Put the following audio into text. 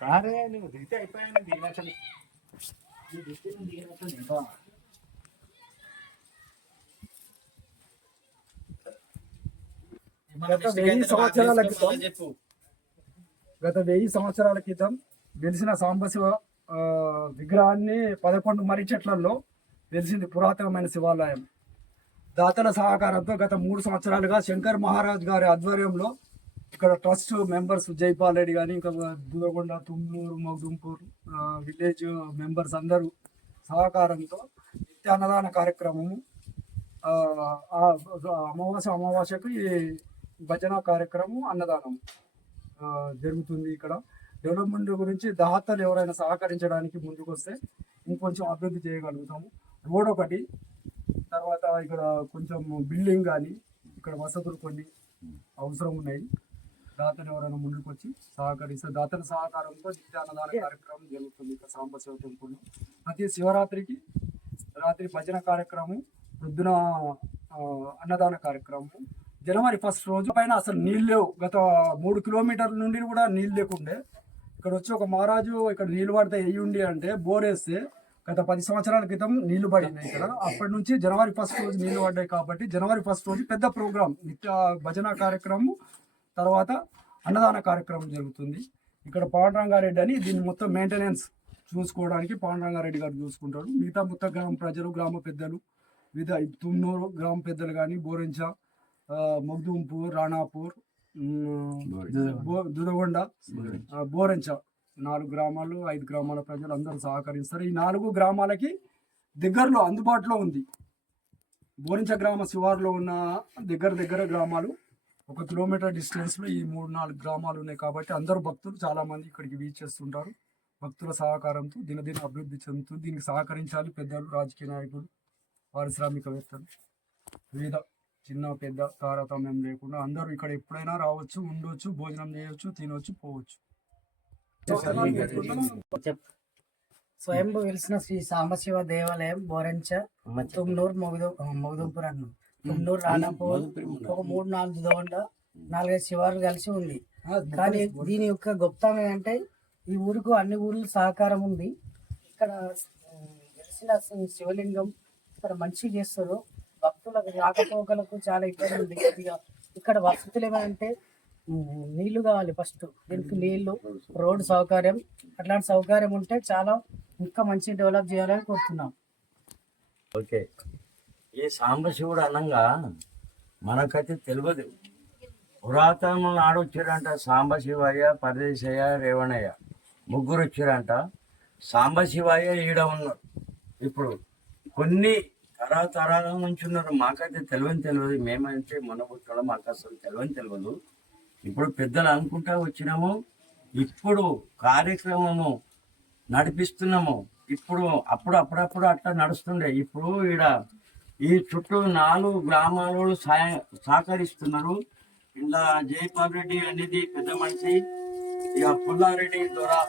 సరే నువ్వు దిగితే అయిపోయాను దిగినట్టు గత 1000 సంవత్సరాల క్రితం వెలిసిన సాంబశివ విగ్రహాన్ని 11 మర్రి చెట్లలో వెలిసింది పురాతనమైన శివాలయం. దాతల సహకారంతో గత 3 సంవత్సరాలుగా శంకర్ మహారాజ్ గారి ఆధ్వర్యంలో ఇక్కడ ట్రస్ట్ మెంబర్స్ జైపాల్ రెడ్డి కానీ ఇంకా దూరగొండ, తుమ్మూరు, మౌదుంపూర్ విలేజ్ మెంబర్స్ అందరూ సహకారంతో నిత్య అన్నదాన కార్యక్రమము, అమావాస్యకు ఈ భజన కార్యక్రమం, అన్నదానం జరుగుతుంది. ఇక్కడ డెవలప్మెంట్ గురించి దాతలు ఎవరైనా సహకరించడానికి ముందుకు వస్తే ఇంకొంచెం అభివృద్ధి చేయగలుగుతాము. రోడ్ ఒకటి, తర్వాత ఇక్కడ కొంచెం బిల్డింగ్ కానీ ఇక్కడ వసతులు కొన్ని అవసరం ఉన్నాయి. దాతలు ఎవరైనా ముందుకు వచ్చి సహకరిస్తే దాతల సహకారంతో నిత్య అన్నదాన కార్యక్రమం జరుగుతుంది. ఇక్కడ సాంబశివ టెంపుల్లో ప్రతి శివరాత్రికి రాత్రి భజన కార్యక్రమం, పొద్దున అన్నదాన కార్యక్రమం. జనవరి 1 రోజు పైన అసలు నీళ్ళు లేవు. గత 3 కిలోమీటర్ల నుండి కూడా నీళ్ళు లేకుండే. ఇక్కడ వచ్చి ఒక మహారాజు ఇక్కడ నీళ్ళు పడితే అయ్యుండి అంటే బోర్ వేస్తే గత 10 సంవత్సరాల క్రితం నీళ్లు పడినాయి ఇక్కడ. అప్పటి నుంచి జనవరి 1 రోజు నీళ్లు పడ్డాయి కాబట్టి జనవరి 1 రోజు పెద్ద ప్రోగ్రాం నిత్య భజన కార్యక్రమం, తర్వాత అన్నదాన కార్యక్రమం జరుగుతుంది. ఇక్కడ పాండురంగారెడ్డి అని దీన్ని మొత్తం మెయింటెనెన్స్ చూసుకోవడానికి పాండురంగారెడ్డి గారు చూసుకుంటారు. మిగతా మొత్తం గ్రామ ప్రజలు, గ్రామ పెద్దలు, తుమ్మూరు గ్రామ పెద్దలు కానీ, బోరెంచ, మగ్దుంపూర్, రాణాపూర్, దుదగొండ, బోరెంచ 4 గ్రామాలు, 5 గ్రామాల ప్రజలు అందరూ సహకరిస్తారు. ఈ 4 గ్రామాలకి దగ్గరలో అందుబాటులో ఉంది. బోరెంచ గ్రామ శివారులో ఉన్న దగ్గర గ్రామాలు 1 కిలోమీటర్ డిస్టెన్స్లో ఈ 3-4 గ్రామాలు ఉన్నాయి కాబట్టి అందరూ భక్తులు చాలామంది ఇక్కడికి వీచ్ చేస్తుంటారు. భక్తుల సహకారంతో దినదిన అభివృద్ధి చెందుతుంది. దీనికి సహకరించాలి పెద్దలు, రాజకీయ నాయకులు, పారిశ్రామికవేత్తలు, వివిధ చిన్న పెద్ద తారతమ్యం లేకుండా అందరూ ఇక్కడ ఎప్పుడైనా రావచ్చు, ఉండొచ్చు, భోజనం చేయవచ్చు, తినవచ్చు, పోవచ్చు. స్వయంభూ వెలిసిన శ్రీ సాంబశివ దేవాలయం బోరెంచ, తుమ్నూరు, మౌదుంపూర్ అన్ను, తుమ్నూరు, రాణాపూర్, ఒక 3-4 దుదగొండ, 4-5 శివార్లు కలిసి ఉంది. కానీ దీని యొక్క గొప్పతనం ఏంటంటే ఈ ఊరుకు అన్ని ఊర్లు సహకారం ఉంది. ఇక్కడ వెలిసిన శివలింగం ఇక్కడ మంచి చేస్తారు. భక్తులకు రాకపోకలకు చాలా ఇబ్బంది ఉంది. ఇక్కడ వసతులు ఏమంటే నీళ్లు కావాలి. ఫస్ట్ దీనికి నీళ్లు, రోడ్డు సౌకర్యం, అట్లాంటి సౌకర్యం ఉంటే చాలా ఇంకా మంచి డెవలప్ చేయాలని కోరుతున్నాం. ఓకే, ఈ సాంబశివుడు అనంగా మనకైతే తెలియదు. పురాతన నాడు వచ్చారంట సాంబశివయ్య, పరదేశయ్య, రేవణయ్య 3 వచ్చారంట. సాంబశివయ్య ఈడ ఉన్నారు. ఇప్పుడు కొన్ని తరాల నుంచి ఉన్నారు. మాకైతే తెలియదు. మేమైతే మన పుట్టాలో మాకు అసలు తెలియదు. ఇప్పుడు పెద్దలు అనుకుంటా వచ్చినాము. ఇప్పుడు కార్యక్రమము నడిపిస్తున్నాము. ఇప్పుడు అప్పుడప్పుడు అట్లా నడుస్తుండే. ఇప్పుడు ఈడ ఈ చుట్టూ 4 గ్రామాలు సహకరిస్తున్నారు. ఇలా జైపాల్ రెడ్డి అనేది పెద్ద మనిషి, ఇక పుల్లారెడ్డి ద్వారా